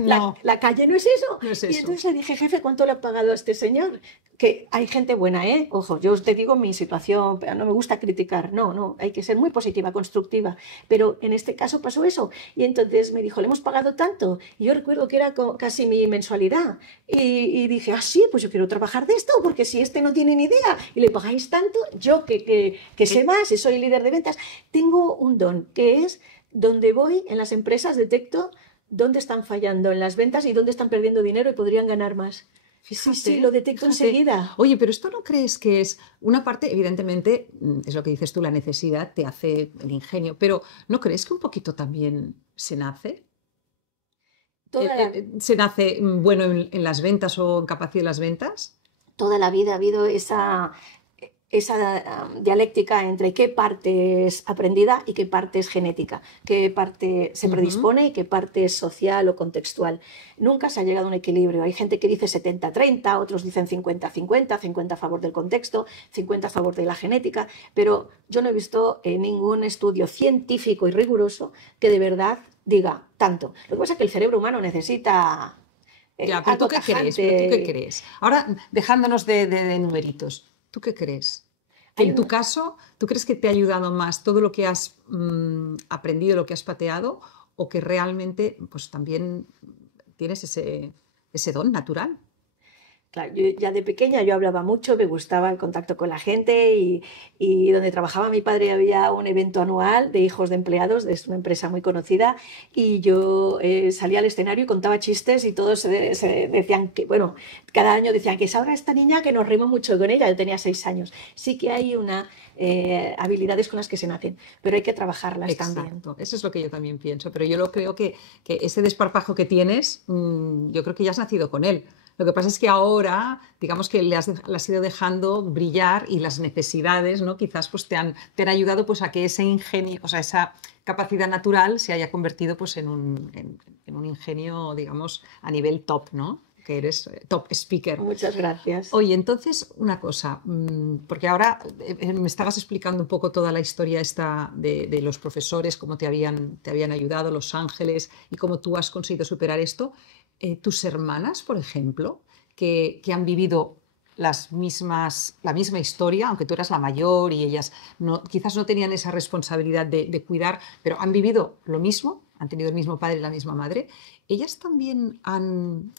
No. La calle no es eso. No es eso. Y entonces le dije, jefe, ¿cuánto le ha pagado a este señor? Que hay gente buena, ¿eh? Ojo, yo te digo mi situación, pero no me gusta criticar. No, hay que ser muy positiva, constructiva. Pero en este caso pasó eso. Y entonces me dijo, ¿le hemos pagado tanto? Y yo recuerdo que era casi mi mensualidad. Y dije, sí, pues yo quiero trabajar de esto, porque si este no tiene ni idea y le pagáis tanto, yo que sé más y soy líder de ventas, tengo un don, que es donde voy en las empresas detecto dónde están fallando en las ventas y dónde están perdiendo dinero y podrían ganar más. Sí, Fíjate, sí, lo detecto fíjate. enseguida. Oye, pero esto no crees que es una parte, evidentemente, es lo que dices tú, la necesidad te hace el ingenio, pero ¿no crees que un poquito también se nace? Toda la, ¿Se nace bueno en las ventas o en capacidad de las ventas? toda la vida ha habido esa dialéctica entre qué parte es aprendida y qué parte es genética, qué parte se Ujú. predispone y qué parte es social o contextual. Nunca se ha llegado a un equilibrio. Hay gente que dice 70-30, otros dicen 50-50, 50 a favor del contexto, 50 a favor de la genética, pero yo no he visto ningún estudio científico y riguroso que de verdad diga tanto. Lo que pasa es que el cerebro humano necesita Ya, pero ¿tú algo qué crees? ¿Pero tú qué tajante. crees? Ahora, dejándonos de numeritos, ¿tú qué crees? Que Hay en tu un, caso, ¿tú crees que te ha ayudado más todo lo que has aprendido, lo que has pateado, o que realmente pues también tienes ese don natural? Claro, ya de pequeña yo hablaba mucho, me gustaba el contacto con la gente y donde trabajaba mi padre había un evento anual de hijos de empleados, es una empresa muy conocida, y yo salía al escenario y contaba chistes y todos se decían que, bueno, cada año decían que es ahora esta niña que nos rimos mucho con ella, yo tenía 6 años. Sí que hay una habilidades con las que se nacen, pero hay que trabajarlas también. Exacto, eso es lo que yo también pienso, pero yo lo creo que ese desparpajo que tienes, yo creo que ya has nacido con él. Lo que pasa es que ahora, digamos que le has ido dejando brillar y las necesidades, ¿no? Quizás pues te han ayudado pues a que ese ingenio, o sea, esa capacidad natural se haya convertido pues en un ingenio, digamos, a nivel top, ¿no? Que eres top speaker. Muchas gracias. Oye, entonces, una cosa, porque ahora me estabas explicando un poco toda la historia esta de los profesores, cómo te habían ayudado, los ángeles, y cómo tú has conseguido superar esto. Tus hermanas, por ejemplo, que han vivido la misma historia, aunque tú eras la mayor y ellas quizás no tenían esa responsabilidad de cuidar, pero han vivido lo mismo, han tenido el mismo padre y la misma madre, ellas también han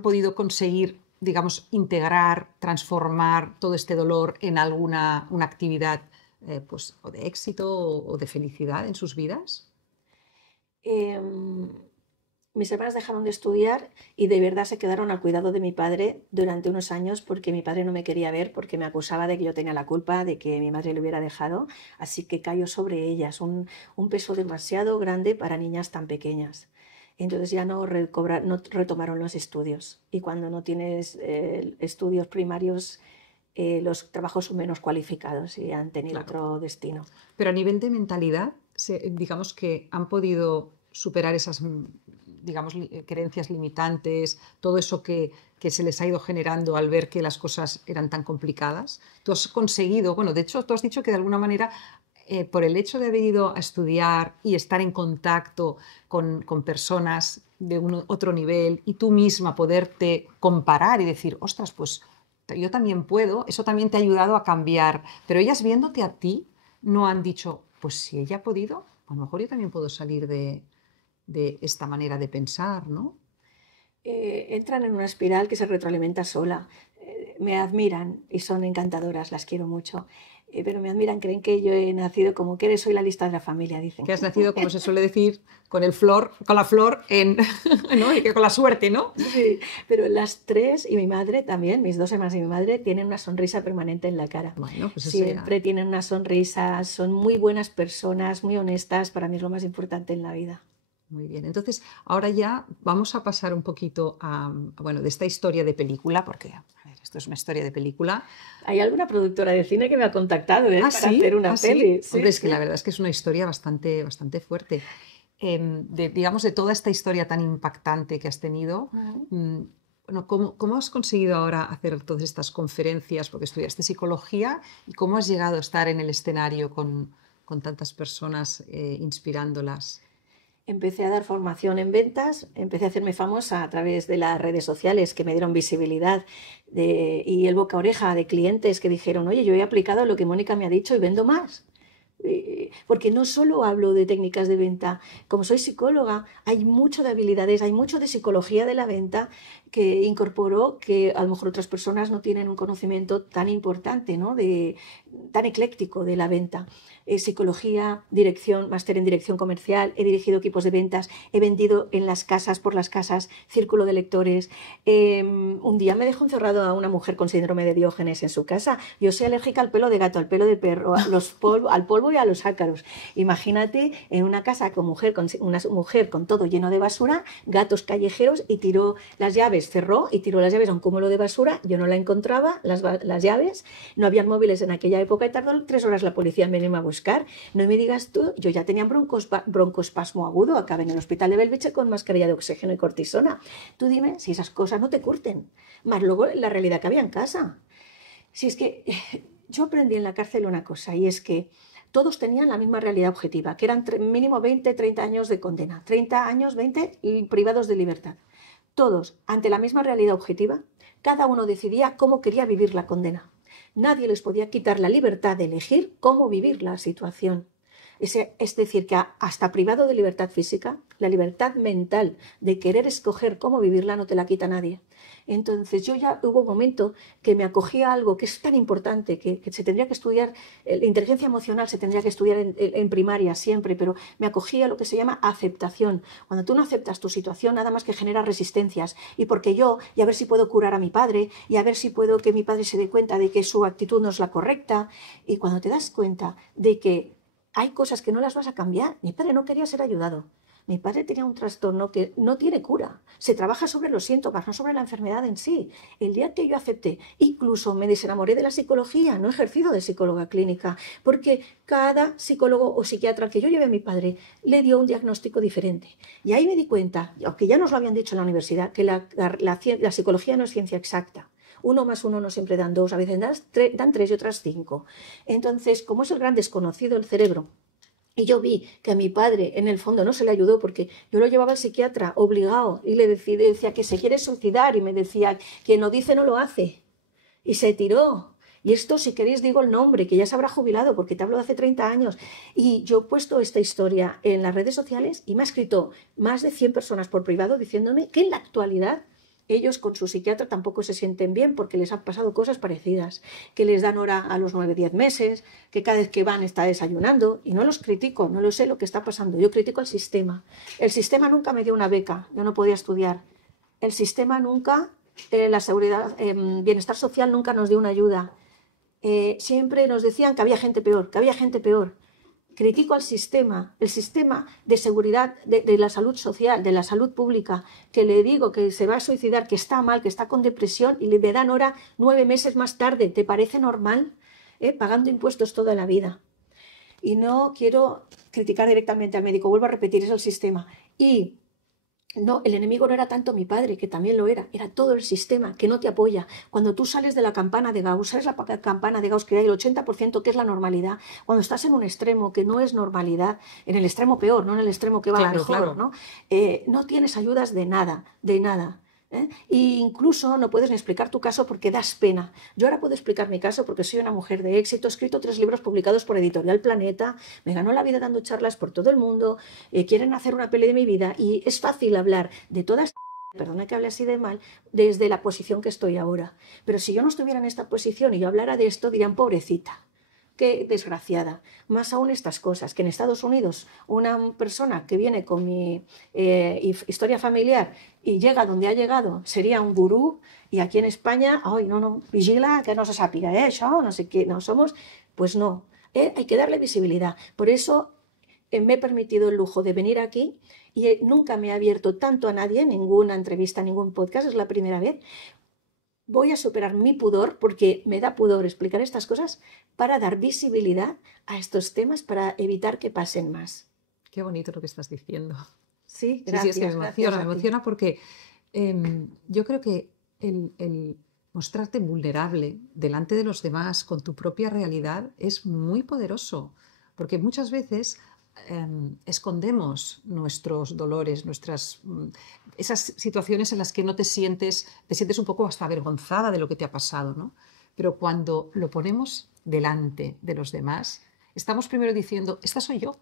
podido conseguir, digamos, integrar, transformar todo este dolor en alguna una actividad pues, o de éxito o de felicidad en sus vidas. Em, Mis hermanas dejaron de estudiar y de verdad se quedaron al cuidado de mi padre durante unos años porque mi padre no me quería ver porque me acusaba de que yo tenía la culpa de que mi madre le hubiera dejado, así que cayó sobre ellas un peso demasiado grande para niñas tan pequeñas. Entonces ya no retomaron los estudios y cuando no tienes estudios primarios, los trabajos son menos cualificados y han tenido Claro. otro destino. Pero a nivel de mentalidad, digamos que han podido superar esas, digamos, creencias limitantes, todo eso que se les ha ido generando al ver que las cosas eran tan complicadas. Tú has conseguido, bueno, de hecho, tú has dicho que de alguna manera, por el hecho de haber ido a estudiar y estar en contacto con personas de otro nivel y tú misma poderte comparar y decir, ostras, pues yo también puedo, eso también te ha ayudado a cambiar. Pero ellas viéndote a ti, no han dicho, pues si ella ha podido, a lo mejor yo también puedo salir de esta manera de pensar, ¿no? Entran en una espiral que se retroalimenta sola. Me admiran y son encantadoras, las quiero mucho, pero me admiran, creen que yo he nacido como que eres, soy la lista de la familia, dicen. Que has nacido, como se suele decir, con la flor en, ¿no? Y que con la suerte, ¿no? Sí, pero las tres y mi madre también, mis dos hermanas y mi madre, tienen una sonrisa permanente en la cara. Bueno, pues eso ya. Siempre tienen una sonrisa, son muy buenas personas, muy honestas, para mí es lo más importante en la vida. Muy bien. Entonces, ahora ya vamos a pasar un poquito bueno, de esta historia de película, porque, a ver, esto es una historia de película. Hay alguna productora de cine que me ha contactado Ah, para hacer sí, ah, una sí. peli. Sí, Hombre, es que la sí. verdad es que es una historia bastante, bastante fuerte. Digamos, de toda esta historia tan impactante que has tenido, Ujú. mm, bueno, ¿cómo has conseguido ahora hacer todas estas conferencias? Porque estudiaste psicología y cómo has llegado a estar en el escenario con tantas personas inspirándolas. Empecé a dar formación en ventas, empecé a hacerme famosa a través de las redes sociales que me dieron visibilidad y el boca a oreja de clientes que dijeron, oye, yo he aplicado lo que Mónica me ha dicho y vendo más. Porque no solo hablo de técnicas de venta, como soy psicóloga, hay mucho de habilidades, hay mucho de psicología de la venta que incorporó que a lo mejor otras personas no tienen un conocimiento tan importante, ¿no? tan ecléctico de la venta. Psicología, dirección, máster en dirección comercial, he dirigido equipos de ventas, he vendido en las casas, por las casas, círculo de lectores. Un día me dejó encerrado a una mujer con síndrome de Diógenes en su casa. Yo soy alérgica al pelo de gato, al pelo de perro, al polvo y a los ácaros. Imagínate en una casa con una mujer con todo lleno de basura, gatos callejeros, y tiró las llaves, cerró y tiró las llaves a un cúmulo de basura. Yo no la encontraba, las llaves, no habían móviles en aquella época y tardó 3 horas la policía en venirme a buscar. No me digas tú, yo ya tenía broncoespasmo agudo, acabé en el hospital de Belviche con mascarilla de oxígeno y cortisona. Tú dime si esas cosas no te curten, más luego la realidad que había en casa. Si es que yo aprendí en la cárcel una cosa, y es que todos tenían la misma realidad objetiva, que eran mínimo 20, 30 años de condena, 30 años, 20 privados de libertad. Todos, ante la misma realidad objetiva, cada uno decidía cómo quería vivir la condena. Nadie les podía quitar la libertad de elegir cómo vivir la situación. Es decir, que hasta privado de libertad física, la libertad mental de querer escoger cómo vivirla no te la quita nadie. Entonces yo ya hubo un momento que me acogía a algo que es tan importante, que se tendría que estudiar, la inteligencia emocional se tendría que estudiar en primaria siempre, pero me acogía a lo que se llama aceptación. Cuando tú no aceptas tu situación, nada más que genera resistencias. Y porque yo, y a ver si puedo curar a mi padre, y a ver si puedo que mi padre se dé cuenta de que su actitud no es la correcta. Y cuando te das cuenta de que hay cosas que no las vas a cambiar, mi padre no quería ser ayudado. Mi padre tenía un trastorno que no tiene cura. Se trabaja sobre los síntomas, no sobre la enfermedad en sí. El día que yo acepté, incluso me desenamoré de la psicología, no he ejercido de psicóloga clínica, porque cada psicólogo o psiquiatra que yo llevé a mi padre le dio un diagnóstico diferente. Y ahí me di cuenta, aunque ya nos lo habían dicho en la universidad, que la psicología no es ciencia exacta. 1 más 1 no siempre dan 2, a veces dan 3 y otras 5. Entonces, como es el gran desconocido del cerebro, y yo vi que a mi padre en el fondo no se le ayudó porque yo lo llevaba al psiquiatra obligado y le decía que se quiere suicidar, y me decía que no dice no lo hace, y se tiró. Y esto, si queréis, digo el nombre, que ya se habrá jubilado porque te hablo de hace 30 años. Y yo he puesto esta historia en las redes sociales y me ha escrito más de 100 personas por privado diciéndome que en la actualidad ellos con su psiquiatra tampoco se sienten bien porque les han pasado cosas parecidas, que les dan hora a los 9, 10 meses, que cada vez que van está desayunando. Y no los critico, no lo sé lo que está pasando, yo critico al sistema. El sistema nunca me dio una beca, yo no podía estudiar. El sistema nunca, la seguridad, bienestar social nunca nos dio una ayuda. Siempre nos decían que había gente peor, que había gente peor. Critico al sistema, el sistema de seguridad de la salud social, de la salud pública, que le digo que se va a suicidar, que está mal, que está con depresión, y le dan hora 9 meses más tarde. ¿Te parece normal? Pagando impuestos toda la vida. Y no quiero criticar directamente al médico, vuelvo a repetir, es el sistema. Y no, el enemigo no era tanto mi padre, que también lo era todo el sistema que no te apoya. Cuando tú sales de la campana de Gauss, ¿sabes la campana de Gauss que hay el 80% que es la normalidad? Cuando estás en un extremo que no es normalidad, en el extremo peor, no en el extremo que va mejor, claro. ¿No? No tienes ayudas de nada, de nada. E incluso no puedes ni explicar tu caso porque das pena. Yo ahora puedo explicar mi caso porque soy una mujer de éxito, he escrito 3 libros publicados por Editorial Planeta, me ganó la vida dando charlas por todo el mundo, quieren hacer una peli de mi vida, y es fácil hablar de todas, perdona que hable así de mal, desde la posición que estoy ahora. Pero si yo no estuviera en esta posición y yo hablara de esto, dirían pobrecita. Qué desgraciada. Más aún estas cosas, que en Estados Unidos una persona que viene con mi historia familiar y llega donde ha llegado sería un gurú, y aquí en España, ay, no, vigila, que no se sàpiga això, no sé qué, no somos, pues no. Hay que darle visibilidad. Por eso me he permitido el lujo de venir aquí y nunca me he abierto tanto a nadie, ninguna entrevista, ningún podcast, es la primera vez. Voy a superar mi pudor, porque me da pudor explicar estas cosas, para dar visibilidad a estos temas, para evitar que pasen más. Qué bonito lo que estás diciendo. Sí, gracias. Sí, es que me emociona porque yo creo que el mostrarte vulnerable delante de los demás con tu propia realidad es muy poderoso, porque muchas veces escondemos nuestros dolores, esas situaciones en las que no te sientes un poco hasta avergonzada de lo que te ha pasado, ¿no? Pero cuando lo ponemos delante de los demás, estamos primero diciendo, esta soy yo,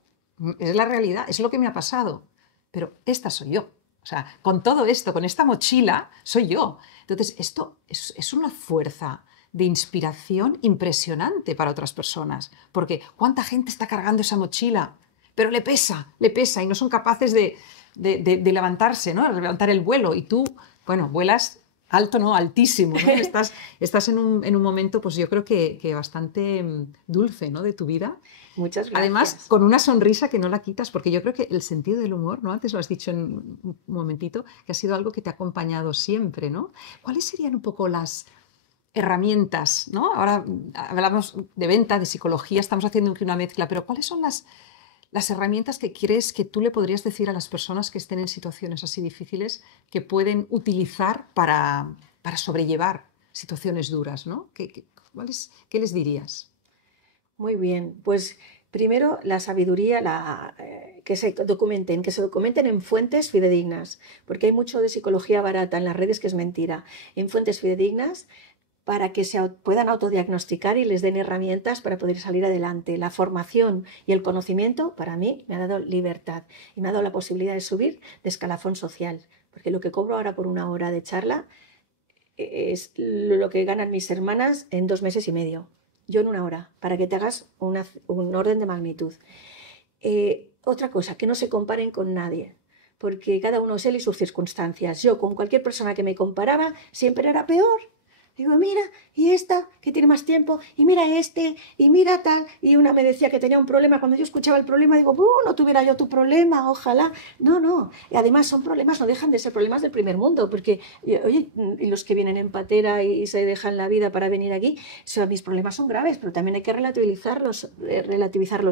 es la realidad, es lo que me ha pasado, pero esta soy yo. O sea, con todo esto, con esta mochila, soy yo. Entonces, esto es una fuerza de inspiración impresionante para otras personas, porque ¿cuánta gente está cargando esa mochila? Pero le pesa y no son capaces de levantarse, ¿no? De levantar el vuelo, y tú, bueno, vuelas alto, ¿no? Altísimo, ¿no? Estás en un momento, pues yo creo que bastante dulce, ¿no? De tu vida. Muchas gracias. Además, con una sonrisa que no la quitas, porque yo creo que el sentido del humor, ¿no? Antes lo has dicho en un momentito, que ha sido algo que te ha acompañado siempre, ¿no? ¿Cuáles serían un poco las herramientas, ¿no? Ahora hablamos de venta, de psicología, estamos haciendo una mezcla, pero ¿cuáles son las herramientas que crees que tú le podrías decir a las personas que estén en situaciones así difíciles que pueden utilizar para sobrellevar situaciones duras, ¿no? ¿Qué les dirías? Muy bien, pues primero la sabiduría, que se documenten en fuentes fidedignas, porque hay mucho de psicología barata en las redes que es mentira, en fuentes fidedignas para que se puedan autodiagnosticar y les den herramientas para poder salir adelante. La formación y el conocimiento para mí me ha dado libertad y me ha dado la posibilidad de subir de escalafón social, porque lo que cobro ahora por una hora de charla es lo que ganan mis hermanas en 2 meses y medio. Yo en una hora, para que te hagas un orden de magnitud. Otra cosa, que no se comparen con nadie, porque cada uno es él y sus circunstancias. Yo con cualquier persona que me comparaba siempre era peor. Digo, mira, y esta que tiene más tiempo, y mira este, y mira tal. Y una me decía que tenía un problema. Cuando yo escuchaba el problema, digo, no tuviera yo tu problema, ojalá. No. Y además son problemas, no dejan de ser problemas del primer mundo, porque, oye, y los que vienen en patera y se dejan la vida para venir aquí, mis problemas son graves, pero también hay que relativizarlos,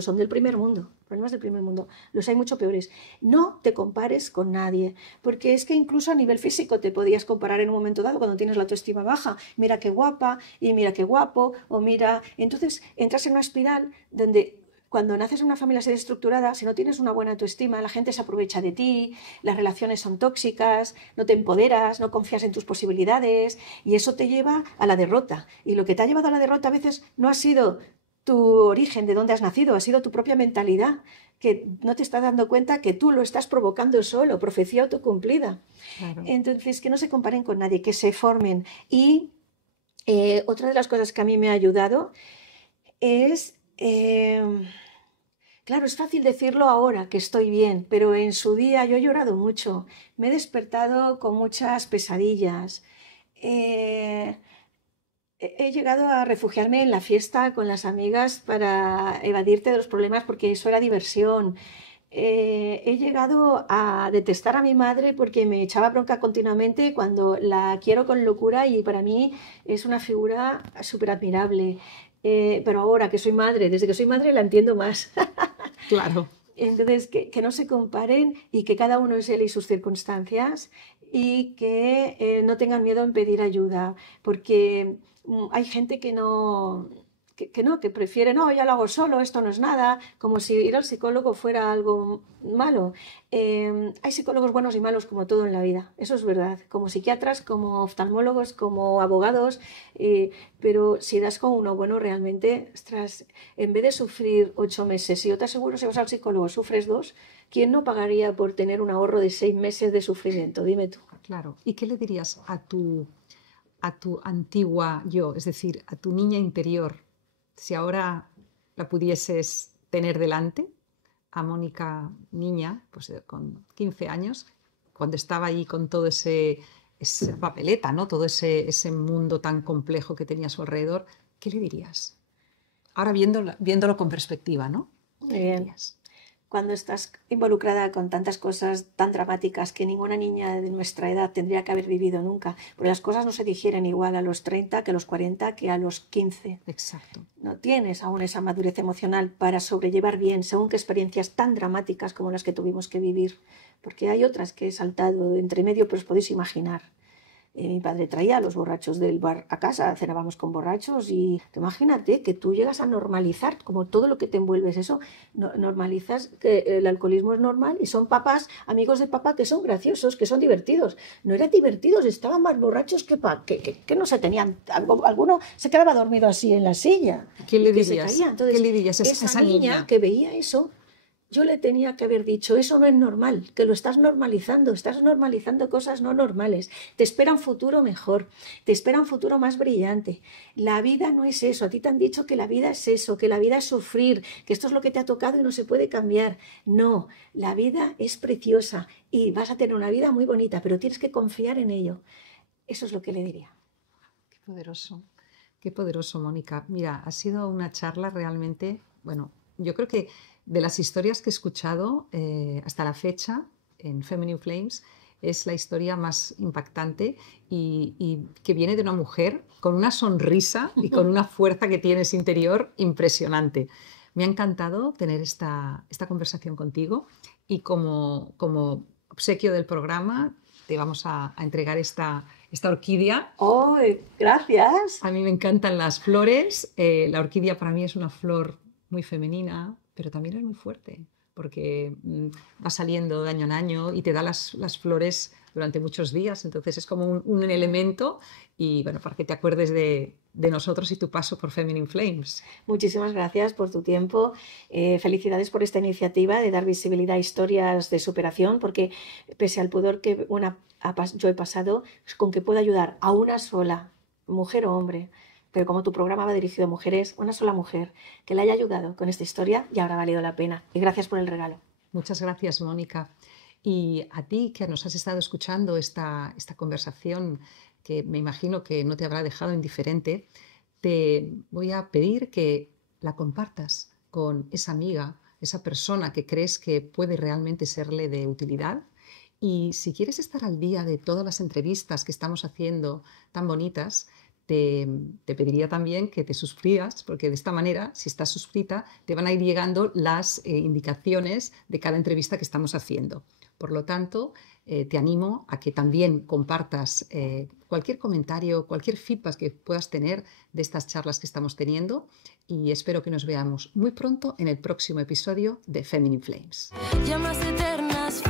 son del primer mundo, problemas del primer mundo. Los hay mucho peores. No te compares con nadie, porque es que incluso a nivel físico te podías comparar en un momento dado cuando tienes la autoestima baja. Mira qué guapa y mira qué guapo, o mira... Entonces entras en una espiral donde cuando naces en una familia así estructurada, si no tienes una buena autoestima, la gente se aprovecha de ti, las relaciones son tóxicas, no te empoderas, no confías en tus posibilidades, y eso te lleva a la derrota. Y lo que te ha llevado a la derrota a veces no ha sido tu origen, de dónde has nacido, ha sido tu propia mentalidad, que no te estás dando cuenta que tú lo estás provocando solo, profecía autocumplida. Claro. Entonces, que no se comparen con nadie, que se formen. Y otra de las cosas que a mí me ha ayudado es, claro, es fácil decirlo ahora que estoy bien, pero en su día yo he llorado mucho, me he despertado con muchas pesadillas, he llegado a refugiarme en la fiesta con las amigas para evadirte de los problemas porque eso era diversión. He llegado a detestar a mi madre porque me echaba bronca continuamente cuando la quiero con locura y para mí es una figura súper admirable. Pero ahora que soy madre, desde que soy madre la entiendo más. Claro. Entonces, que no se comparen y que cada uno es él y sus circunstancias y que no tengan miedo en pedir ayuda, porque hay gente que no... que prefiere, no, ya lo hago solo, esto no es nada, como si ir al psicólogo fuera algo malo. Hay psicólogos buenos y malos como todo en la vida, eso es verdad, como psiquiatras, como oftalmólogos, como abogados, pero si das con uno bueno realmente, ostras, en vez de sufrir 8 meses, si yo te aseguro si vas al psicólogo sufres 2, ¿quién no pagaría por tener un ahorro de 6 meses de sufrimiento? Dime tú. Claro, ¿y qué le dirías a tu antigua yo, es decir, a tu niña interior? Si ahora la pudieses tener delante, a Mónica niña, pues con 15 años, cuando estaba ahí con todo ese papeleta, ¿no? Todo ese mundo tan complejo que tenía a su alrededor, ¿qué le dirías? Ahora viéndolo con perspectiva, ¿no? ¿Qué le dirías? Cuando estás involucrada con tantas cosas tan dramáticas que ninguna niña de nuestra edad tendría que haber vivido nunca, porque las cosas no se digieren igual a los 30 que a los 40 que a los 15. Exacto. No tienes aún esa madurez emocional para sobrellevar bien según qué experiencias tan dramáticas como las que tuvimos que vivir, porque hay otras que he saltado entre medio, pero os podéis imaginar. Mi padre traía a los borrachos del bar a casa, cenábamos con borrachos y imagínate que tú llegas a normalizar, como todo lo que te envuelves, eso, normalizas que el alcoholismo es normal y son papás, amigos de papá que son graciosos, que son divertidos. No eran divertidos, estaban más borrachos que no se tenían. Alguno se quedaba dormido así en la silla. ¿Qué le dirías? Entonces, ¿qué le dirías a esa niña que veía eso yo le tenía que haber dicho, eso no es normal, que lo estás normalizando cosas no normales, te espera un futuro mejor, te espera un futuro más brillante. La vida no es eso, a ti te han dicho que la vida es eso, que la vida es sufrir, que esto es lo que te ha tocado y no se puede cambiar. No, la vida es preciosa y vas a tener una vida muy bonita, pero tienes que confiar en ello. Eso es lo que le diría. Qué poderoso, Mónica. Mira, ha sido una charla realmente, bueno, yo creo que de las historias que he escuchado hasta la fecha en Feminine Flames es la historia más impactante y que viene de una mujer con una sonrisa y con una fuerza que tienes interior impresionante. Me ha encantado tener esta conversación contigo y como obsequio del programa te vamos a entregar esta orquídea. ¡Oh, gracias! A mí me encantan las flores. La orquídea para mí es una flor muy femenina, pero también es muy fuerte, porque va saliendo de año en año y te da las flores durante muchos días. Entonces es como un elemento y bueno, para que te acuerdes de nosotros y tu paso por Feminine Flames. Muchísimas gracias por tu tiempo. Felicidades por esta iniciativa de dar visibilidad a historias de superación, porque pese al pudor que yo he pasado, con que pueda ayudar a una sola mujer o hombre, pero como tu programa va dirigido a mujeres, una sola mujer que le haya ayudado con esta historia ya habrá valido la pena. Y gracias por el regalo. Muchas gracias, Mónica. Y a ti que nos has estado escuchando esta conversación, que me imagino que no te habrá dejado indiferente, te voy a pedir que la compartas con esa amiga, esa persona que crees que puede realmente serle de utilidad. Y si quieres estar al día de todas las entrevistas que estamos haciendo tan bonitas, te pediría también que te suscribas, porque de esta manera, si estás suscrita, te van a ir llegando las indicaciones de cada entrevista que estamos haciendo. Por lo tanto, te animo a que también compartas cualquier comentario, cualquier feedback que puedas tener de estas charlas que estamos teniendo y espero que nos veamos muy pronto en el próximo episodio de Feminine Flames. Llamas eternas.